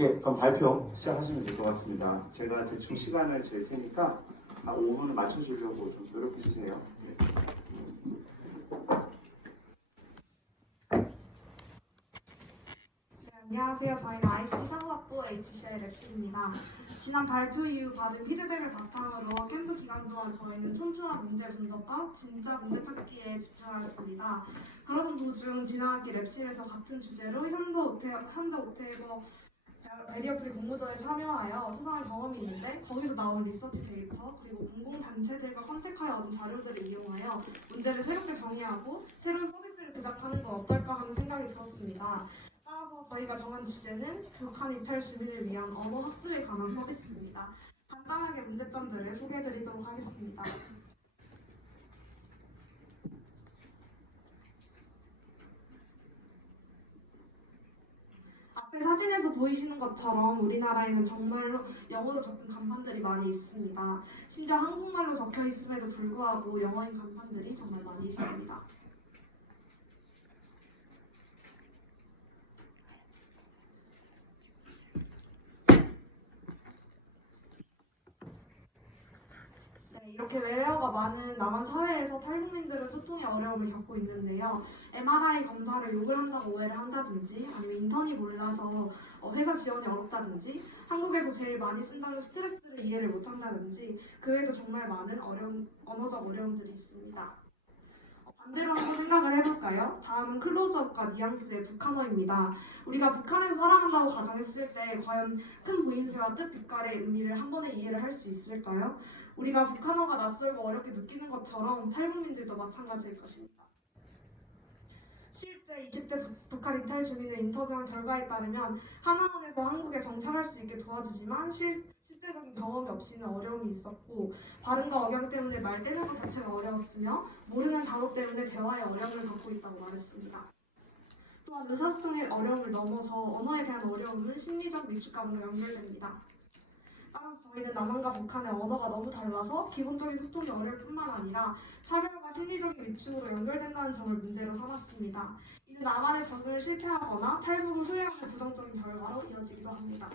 예, 그럼 발표 시작하시면 될 것 같습니다. 제가 대충 시간을 잴 테니까 한 5분을 맞춰주려고 좀 노력해 주세요. 예. 안녕하세요. 저희는 ICT 상호학부 HCL 랩스입니다. 지난 발표 이후 받은 피드백을 바탕으로 캠프 기간 동안 저희는 촘촘한 문제 분석과 진짜 문제 찾기에 집중하였습니다. 그러던 도중 지난 학기 랩실에서 같은 주제로 현도 옥테이버 베리어프리 공모전에 참여하여 수상한 경험이 있는데 거기서 나온 리서치 데이터 그리고 공공단체들과 컨택하여 얻은 자료들을 이용하여 문제를 새롭게 정의하고 새로운 서비스를 제작하는 건 어떨까 하는 생각이 들었습니다. 따라서 저희가 정한 주제는 북한 이탈 주민을 위한 언어 학습에 관한 서비스입니다. 간단하게 문제점들을 소개해드리도록 하겠습니다. 앞에 사진에서 보이시는 것처럼 우리나라에는 정말로 영어로 적힌 간판들이 많이 있습니다. 심지어 한국말로 적혀 있음에도 불구하고 영어인 간판들이 정말 많이 있습니다. 이렇게 외래어가 많은 남한 사회에서 탈북민들은 소통에 어려움을 겪고 있는데요. MRI 검사를 욕을 한다고 오해를 한다든지 아니면 인턴이 몰라서 회사 지원이 어렵다든지 한국에서 제일 많이 쓴다는 스트레스를 이해를 못한다든지 그 외에도 정말 많은 언어적 어려움들이 있습니다. 반대로 한번 생각을 해볼까요? 다음은 클로즈업과 뉘앙스의 북한어입니다. 우리가 북한을 사랑한다고 가정했을 때 과연 큰 보임새와 뜻, 빛깔의 의미를 한 번에 이해를 할 수 있을까요? 우리가 북한어가 낯설고 어렵게 느끼는 것처럼 탈북민들도 마찬가지일 것입니다. 실제 20대 북한 이탈 주민의 인터뷰한 결과에 따르면 하나원에서 한국에 정착할 수 있게 도와주지만 실제적인 경험이 없이는 어려움이 있었고 발음과 억양 때문에 말 떼는 것 자체가 어려웠으며 모르는 단어 때문에 대화에 어려움을 겪고 있다고 말했습니다. 또한 의사소통의 어려움을 넘어서 언어에 대한 어려움은 심리적 위축감으로 연결됩니다. 따라서 저희는 남한과 북한의 언어가 너무 달라서 기본적인 소통이 어려울 뿐만 아니라 차별과 심리적인 위축으로 연결된다는 점을 문제로 삼았습니다. 이는 남한의 적응을 실패하거나 탈북을 후회하는 부정적인 결과로 이어지기도 합니다.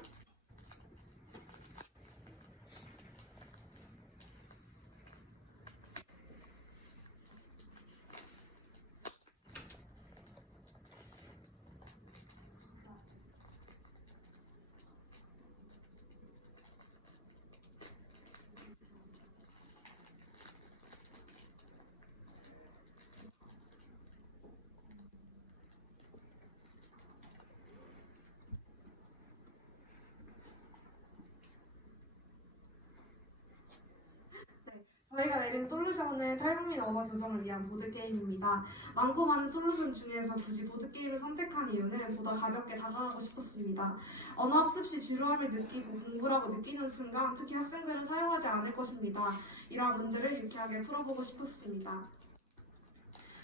저희가 내린 솔루션은 탈북민 언어 교정을 위한 보드게임입니다. 많고 많은 솔루션 중에서 굳이 보드게임을 선택한 이유는 보다 가볍게 다가가고 싶었습니다. 언어 학습 시 지루함을 느끼고 공부라고 느끼는 순간 특히 학생들은 사용하지 않을 것입니다. 이러한 문제를 유쾌하게 풀어보고 싶었습니다.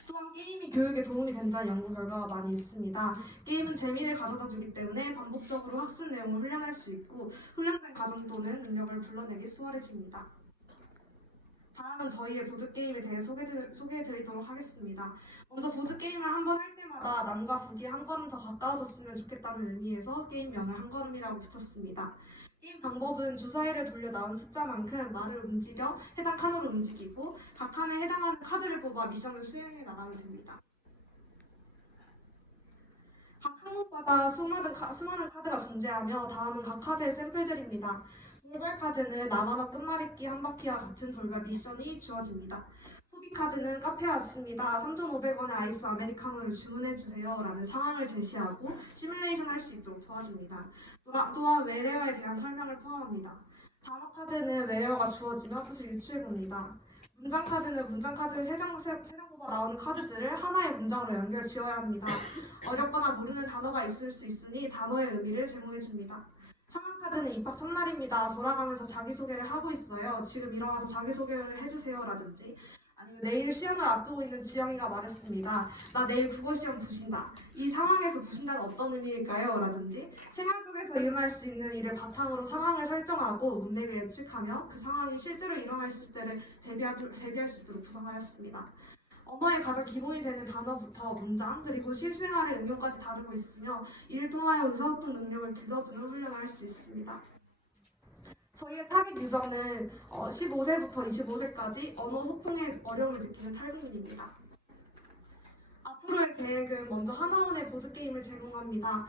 또한 게임이 교육에 도움이 된다는 연구 결과가 많이 있습니다. 게임은 재미를 가져다 주기 때문에 반복적으로 학습 내용을 훈련할 수 있고 훈련된 과정 또는 능력을 불러내기 수월해집니다. 다음은 저희의 보드게임에 대해 소개해드리도록 하겠습니다. 먼저 보드게임을 한 번 할 때마다 남과 북이 한 걸음 더 가까워졌으면 좋겠다는 의미에서 게임명을 한 걸음이라고 붙였습니다. 게임 방법은 주사위를 돌려 나온 숫자만큼 말을 움직여 해당 칸으로 움직이고 각 칸에 해당하는 카드를 뽑아 미션을 수행해 나가게 됩니다. 각 항목마다 수많은 카드가 존재하며 다음은 각 카드의 샘플들입니다. 돌발 카드는 나만화 끝말잇기 한 바퀴와 같은 돌발 미션이 주어집니다. 소비 카드는 카페에 왔습니다. 3,500원의 아이스 아메리카노를 주문해주세요 라는 상황을 제시하고 시뮬레이션 할 수 있도록 도와줍니다. 또한 외래어에 대한 설명을 포함합니다. 단어 카드는 외래어가 주어지며 뜻을 유추해봅니다. 문장 카드는 문장 카드를 3장 뽑아 나오는 카드들을 하나의 문장으로 연결 지어야 합니다. 어렵거나 모르는 단어가 있을 수 있으니 단어의 의미를 제공해줍니다. 상황 카드는 입학 첫날입니다. 돌아가면서 자기소개를 하고 있어요. 지금 일어나서 자기소개를 해주세요 라든지 아니면 내일 시험을 앞두고 있는 지영이가 말했습니다. 나 내일 국어시험 부신다. 이 상황에서 부신다는 어떤 의미일까요? 라든지 생활 속에서 일어날 수 있는 일을 바탕으로 상황을 설정하고 문맥을 예측하며 그 상황이 실제로 일어날 때를 대비할 수 있도록 구성하였습니다. 언어의 가장 기본이 되는 단어부터 문장, 그리고 실생활의 응용까지 다루고 있으며 이를 통하여 의사소통 능력을 길러주는 훈련을 할 수 있습니다. 저희의 타깃 유저는 15세부터 25세까지 언어 소통에 어려움을 느끼는 탈북민입니다. 앞으로의 계획은 먼저 하나원의 보드게임을 제공합니다.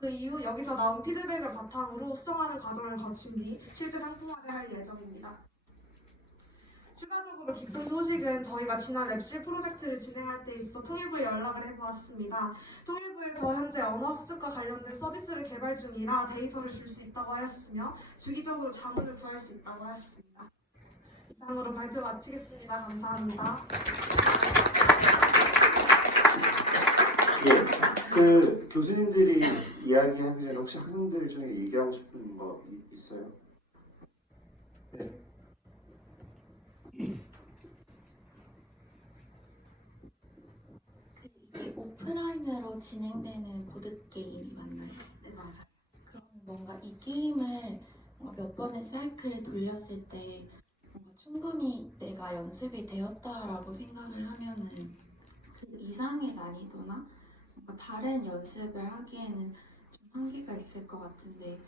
그 이후 여기서 나온 피드백을 바탕으로 수정하는 과정을 거친 뒤 실제 상품화를 할 예정입니다. 추가적으로 기쁜 소식은 저희가 지난 랩실 프로젝트를 진행할 때 있어 통일부에 연락을 해보았습니다. 통일부에서 현재 언어학습과 관련된 서비스를 개발 중이라 데이터를 줄 수 있다고 하였으며 주기적으로 자문을 구할 수 있다고 하였습니다. 이상으로 발표 마치겠습니다. 감사합니다. 예, 그 교수님들이 이야기하기 전에 혹시 학생들 중에 얘기하고 싶은 거 있어요? 네. 이게 오프라인으로 진행되는 보드게임이 맞나요? 네, 맞아요. 그러면 뭔가 이 게임을 몇 번의 사이클을 돌렸을 때 뭔가 충분히 내가 연습이 되었다라고 생각을 하면은 그 이상의 난이도나 뭔가 다른 연습을 하기에는 좀 한계가 있을 것 같은데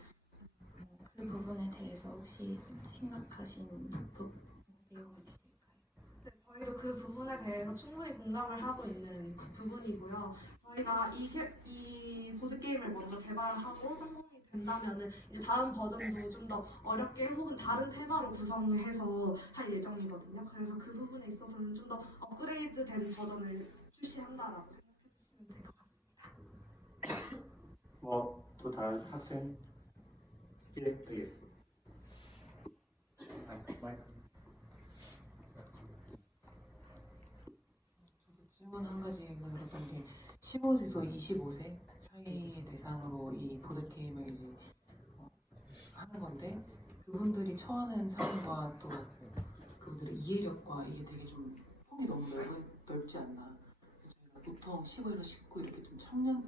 그 부분에 대해서 혹시 생각하신 내용이 있을까요? 네, 저희도 그 부분에 대해서 충분히 공감을 하고 있는 부분이고요. 저희가 이 보드게임을 먼저 개발하고 성공이 된다면은 이제 다음 버전도 좀 더 어렵게 혹은 다른 테마로 구성해서 할 예정이거든요. 그래서 그 부분에 있어서는 좀 더 업그레이드된 버전을 출시한다라고 생각해 주시면 될 것 같습니다. 또 다른 학생? 예, 예. 마이크. 질문 한 가지가 들었던 게 15세에서 25세 사이 대상으로 이 보드게임을 이제 하는 건데 그분들이 처하는 상황과 또 그분들의 이해력과 이게 되게 좀 폭이 너무 넓지 않나. 저희가 보통 15에서 19 이렇게 좀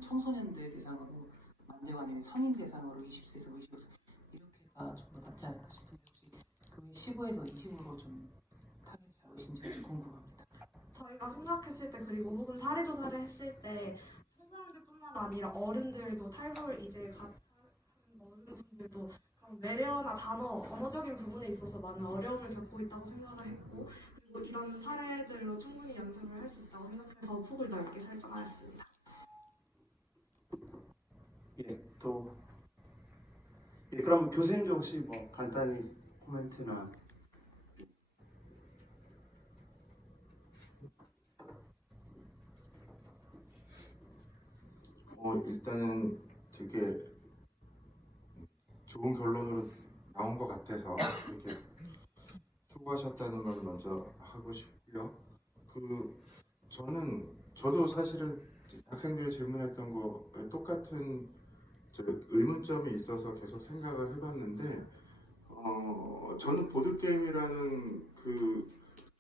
청소년들 대상으로 만들고 아니면 성인 대상으로 20세에서 25세 이렇게가 좀 더 낫지 않을까 싶은데 혹시 그 15에서 20으로 좀 타겟 잡으신지 좀 궁금합니다. 저희가 생각했을 때 그리고 혹은 사례 조사를 했을 때 청소년들뿐만 아니라 어른들도 탈북을 이제 하는 어른분들도 그런 외래어나 단어, 언어적인 부분에 있어서 많은 어려움을 겪고 있다고 생각을 했고 그리고 이런 사례들로 충분히 연습을 할 수 있다고 생각해서 폭을 넓게 설정하였습니다. 예, 또 예, 그럼 교수님도 혹시 뭐 간단히 코멘트나 일단은 되게 좋은 결론으로 나온 것 같아서 이렇게 수고하셨다는 걸 먼저 하고 싶고요. 저도 사실은 학생들이 질문했던 거에 똑같은 의문점이 있어서 계속 생각을 해봤는데, 저는 보드게임이라는 그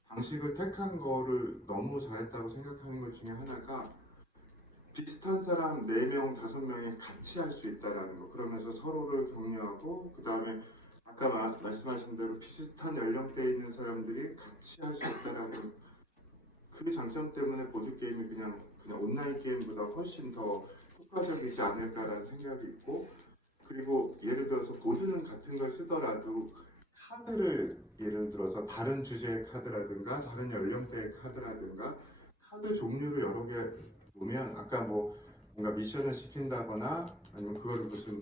방식을 택한 거를 너무 잘했다고 생각하는 것 중에 하나가 비슷한 사람 4명, 5명이 같이 할 수 있다는 거. 그러면서 서로를 격려하고 그 다음에 아까 말씀하신 대로 비슷한 연령대에 있는 사람들이 같이 할 수 있다는 그 장점 때문에 보드게임이 그냥 온라인 게임보다 훨씬 더 효과적이지 않을까라는 생각이 있고, 그리고 예를 들어서 보드는 같은 걸 쓰더라도 카드를 예를 들어서 다른 주제의 카드라든가 다른 연령대의 카드라든가 카드 종류를 여러 개 보면 아까 뭔가 미션을 시킨다거나 아니면 그거를 무슨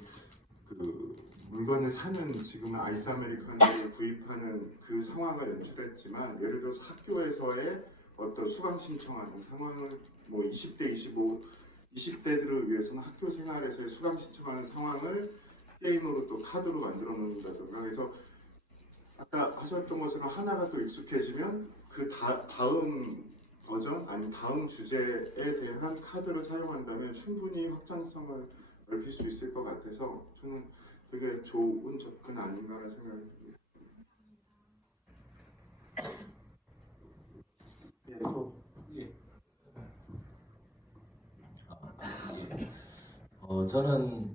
그 물건을 사는 지금은 아이스 아메리카노를 구입하는 그 상황을 연출했지만 예를 들어서 학교에서의 어떤 수강 신청하는 상황을 20대, 25, 20대들을 위해서는 학교 생활에서의 수강 신청하는 상황을 게임으로 또 카드로 만들어 놓는다든가 그래서 아까 하셨던 것처럼 하나가 또 익숙해지면 그 다음 버전 아니면 다음 주제에 대한 카드를 사용한다면 충분히 확장성을 넓힐 수 있을 것 같아서 저는 되게 좋은 접근 아닌가라는 생각이 듭니다. 예, 또 예. 저는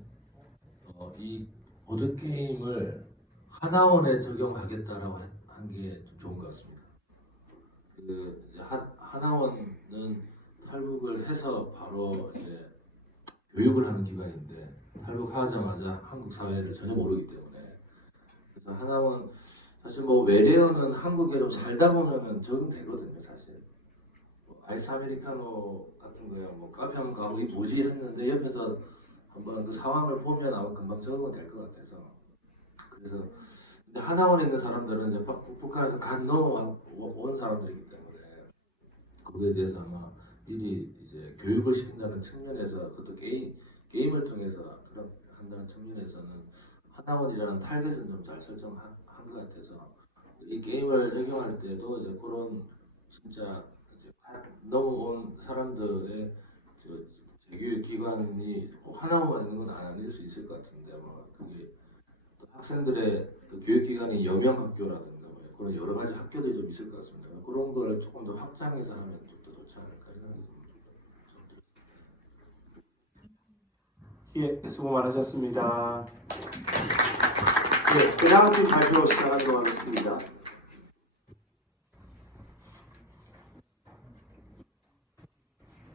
이 보드게임을 하나원에 적용하겠다라고 한 게 좋은 것 같습니다. 하나원은 탈북을 해서 바로 이제 교육을 하는 기관인데 탈북하자마자 한국 사회를 전혀 모르기 때문에 그래서 하나원 사실 뭐 외래어는 한국에 좀 살다 보면은 적응되거든요 사실. 뭐 아이스 아메리카노 같은 거야 뭐 카페 한번 가고 이 뭐지 했는데 옆에서 한번 그 상황을 보면 아마 금방 적응은 될 것 같아서 그래서 근데 하나원에 있는 사람들은 이제 북한에서 온 사람들이기 때문에 거기에 대해서 아마 미리 이제 교육을 시킨다는 측면에서 그것도 게임을 통해서 그런 한다는 측면에서는 하나원이라는 타겟은 좀 잘 설정한 것 같아서 이 게임을 적용할 때도 이제 그런 진짜 이제 넘어온 사람들의 재교육 기관이 꼭 하나원만 있는 건 아닐 수 있을 것 같은데 뭐 그게 또 학생들의 그 교육기관이 여명학교라든가 뭐 그런 여러 가지 학교들이 좀 있을 것 같습니다. 그런 걸 조금 더 확장해서 하면 좀 더 좋지 않을까 이런 생각이 듭니다. 예, 수고 많으셨습니다. 네, 그 다음 팀 발표 시작하도록 하겠습니다.